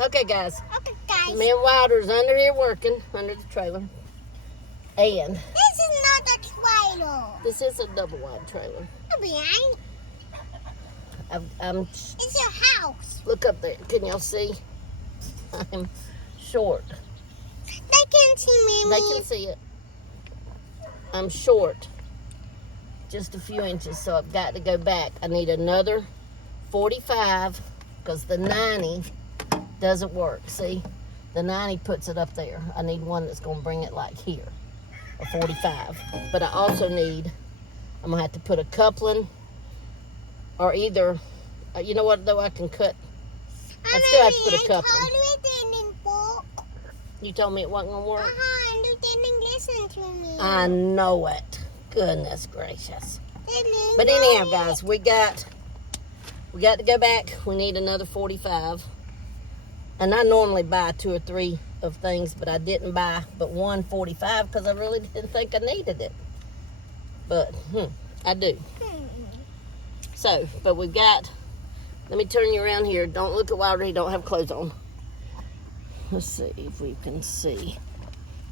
Okay, guys. Okay, guys. Me and Wilder's under here working, under the trailer. And This is not a trailer. this is a double wide trailer. No, it ain't. It's your house. Look up there. Can y'all see? I'm short. They can see me. They can see it. I'm short. Just a few inches, so I've got to go back. I need another 45 because the 90 doesn't work. See? The 90 puts it up there. I need one that's going to bring it like here, a 45. But I also need, I'm going to have to put a coupling or either, you know what, though, I can cut. I still have to put a coupling. You told me it wasn't going to work? And you didn't listen to me. I know it. Goodness gracious. But anyhow, guys, we got to go back. We need another 45. And I normally buy 2 or 3 of things, but I didn't buy but one 45 because I really didn't think I needed it. But, I do. So, but we've got, let me turn you around here. Don't look at Wilder. He don't have clothes on. Let's see if we can see.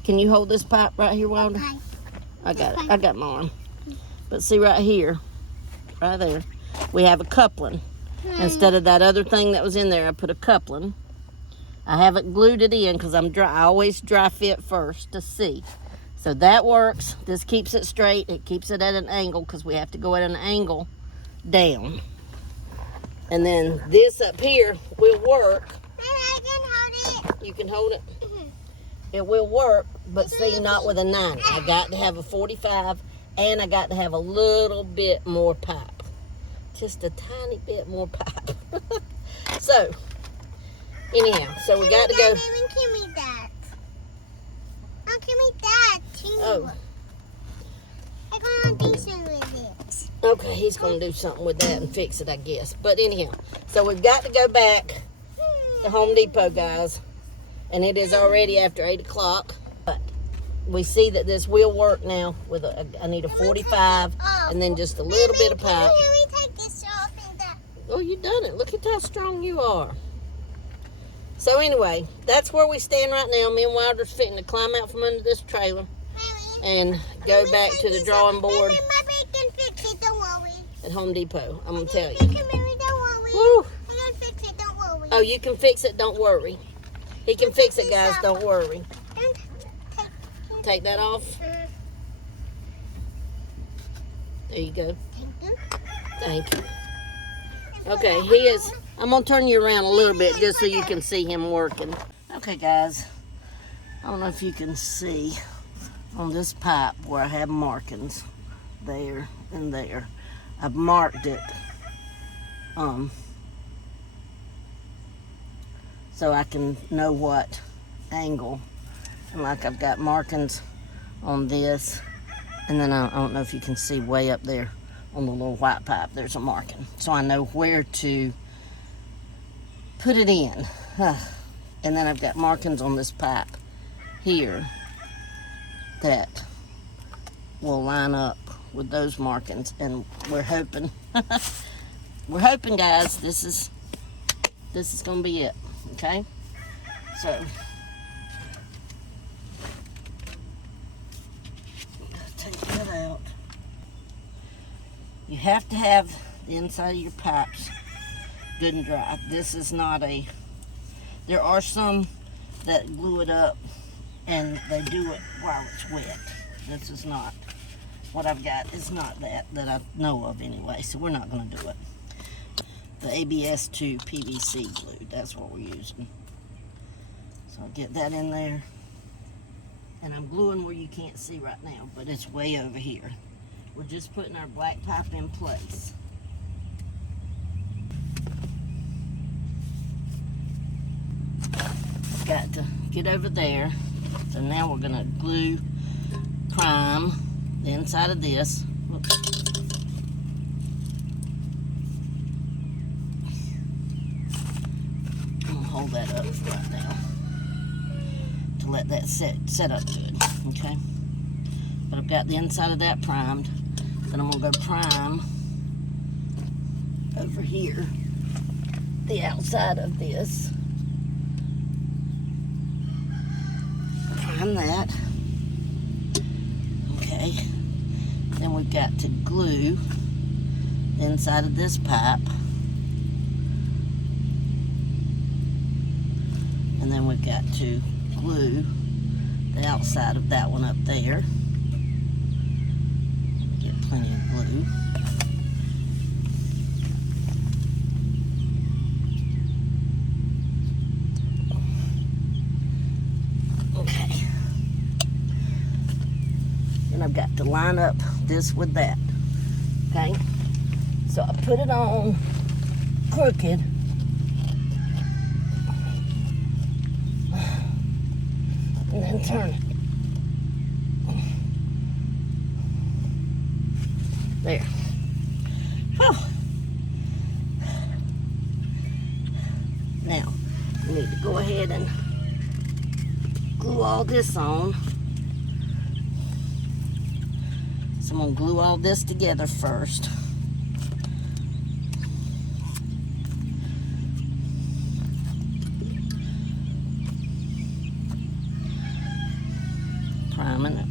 Can you hold this pipe right here, Wilder? Okay. I got it. I got my arm. But see right here, right there, we have a coupling. Instead of that other thing that was in there, I put a coupling. I haven't glued it in because I always dry fit first to see. So that works. This keeps it straight. It keeps it at an angle because we have to go at an angle down. And then this up here will work. I can hold it. You can hold it? It will work, but see, not with a 90. I got to have a 45, and I got to have a little bit more pipe. Just a tiny bit more pipe. So, anyhow, so we got to go. Give me that. Oh, give me that, too. Oh. I'm going to do something with it. Okay, he's going to do something with that and fix it, I guess. But anyhow, so we've got to go back to Home Depot, guys. And it is already after 8 o'clock. But we see that this will work now. With I need a 45 and then just a little bit of pipe. Can we take this off and that? Oh, you done it. Look at how strong you are. So anyway, that's where we stand right now. Me and Wilder's fitting to climb out from under this trailer and go back to the drawing board Can fix it, don't worry. at Home Depot. I'm going to tell you. Don't worry. Woo. I can fix it, don't worry. Oh, you can fix it. Don't worry. He can fix it, guys. Don't worry. Take that off. There you go. Thank you. Okay, he is. I'm going to turn you around a little bit just so you can see him working. Okay, guys. I don't know if you can see on this pipe where I have markings there and there. I've marked it. So I can know what angle. And like I've got markings on this. And then I don't know if you can see way up there on the little white pipe, there's a marking. So I know where to put it in. And then I've got markings on this pipe here that will line up with those markings. And we're hoping, guys, this is gonna be it. Okay, so take that out. You have to have the inside of your pipes good and dry. This is not a, there are some that glue it up and they do it while it's wet. This is not, what I've got is not that I know of anyway, so we're not going to do it. The ABS2 PVC glue, that's what we're using. So I'll get that in there. And I'm gluing where you can't see right now, but it's way over here. We're just putting our black pipe in place. Got to get over there. So now we're gonna glue, prime the inside of this. Whoops. I'm gonna hold that up right now to let that set up good, okay? But I've got the inside of that primed. Then I'm gonna go prime over here the outside of this. prime that. Okay. Then we've got to glue the inside of this pipe. And then we've got to glue the outside of that one up there. Get plenty of glue. Okay. And I've got to line up this with that. Okay. So I put it on crooked. And then turn it. There. Whew. Now, we need to go ahead and glue all this on. So I'm going to glue all this together first. Priming it.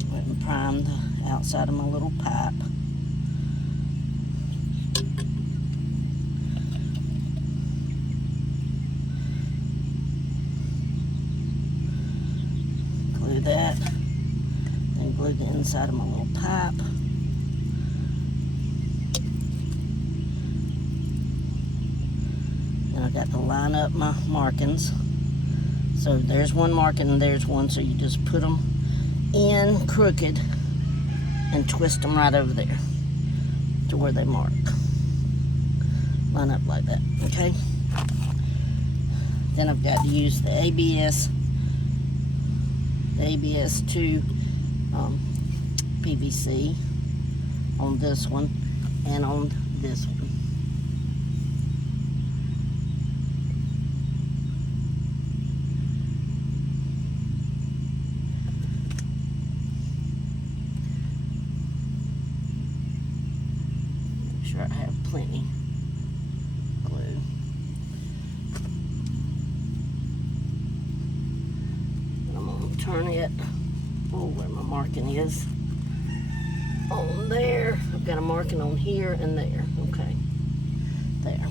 Go ahead and prime the outside of my little pipe. Glue that. Then glue the inside of my little pipe. Then I got to line up my markings. So there's one marking and there's one, so you just put them in crooked and twist them right over there to where they mark. Line up like that, okay? Then I've got to use the ABS 2 PVC on this one and on this one. I have plenty glue. And I'm going to turn it, where my marking is, on there. I've got a marking on here and there. Okay, there.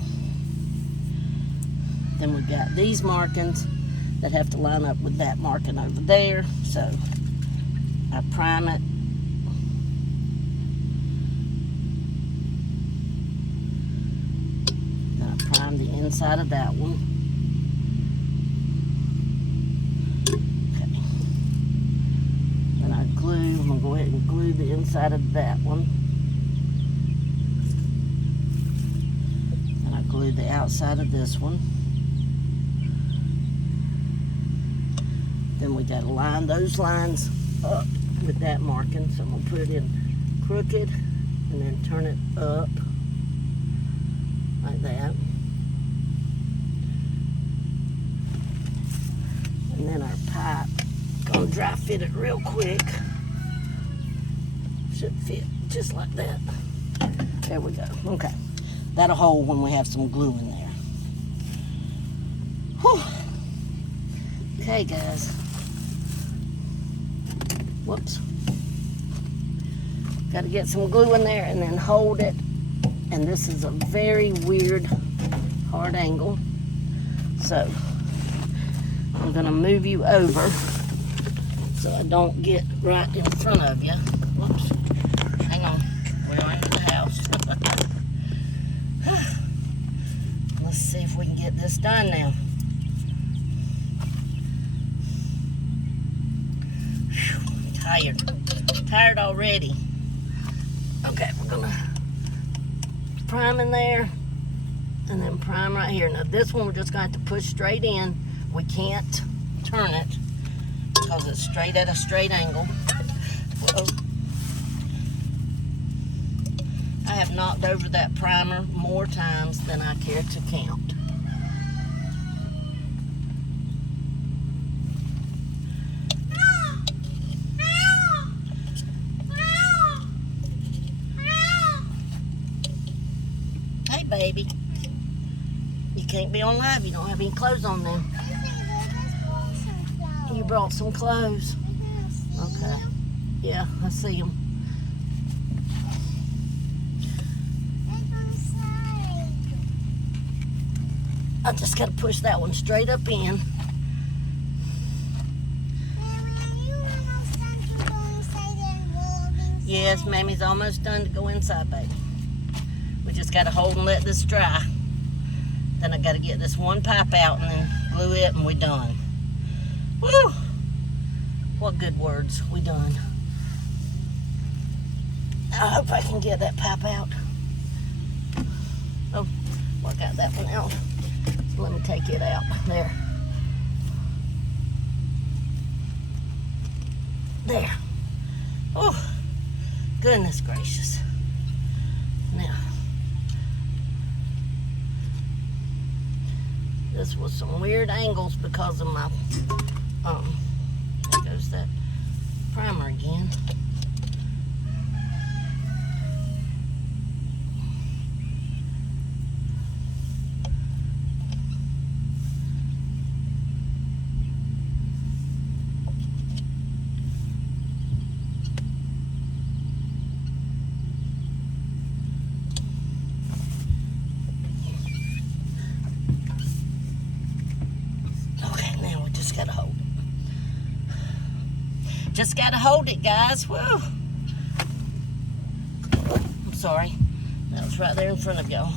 Then we've got these markings that have to line up with that marking over there. So I prime it. Prime the inside of that one. Okay. Then I glue, I'm going to go ahead and glue the inside of that one. And I glue the outside of this one. Then we got to line those lines up with that marking. So I'm going to put it in crooked and then turn it up like that. And then our pipe, gonna dry fit it real quick. Should fit just like that. There we go. Okay. That'll hold when we have some glue in there. Whew. Okay, guys. Whoops. Got to get some glue in there and then hold it. And this is a very weird, hard angle. So I'm going to move you over so I don't get right in front of you. Whoops. Hang on. We are in the house. Let's see if we can get this done now. Whew, tired already. Okay, we're going to prime in there and then prime right here. Now this one we're just going to have to push straight in. We can't turn it because it's straight at a straight angle. Whoa. I have knocked over that primer more times than I care to count. Hey, baby. You can't be on live. You don't have any clothes on now. brought some clothes. Okay. Yeah, I see them. I just got to push that one straight up in. Yes, Mammy's almost done to go inside, baby. We just got to hold and let this dry. Then I got to get this one pipe out and then glue it and we're done. Woo! What good words. We done. I hope I can get that pipe out. Oh, well, I got that one out. So let me take it out. There. There. Oh, goodness gracious. Now, this was some weird angles because of my, there goes that primer again. Gotta hold it. Just gotta hold it, guys. Woo! I'm sorry. That was right there in front of y'all.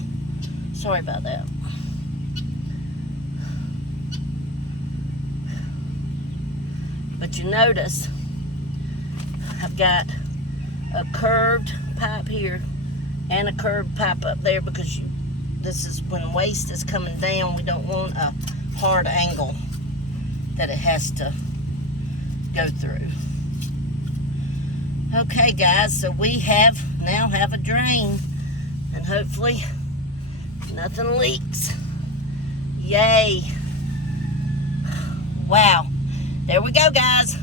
Sorry about that. But you notice I've got a curved pipe here and a curved pipe up there because this is when waste is coming down. We don't want a hard angle that it has to go through. Okay, guys, so we now have a drain, and hopefully nothing leaks. Yay. Wow. There we go, guys.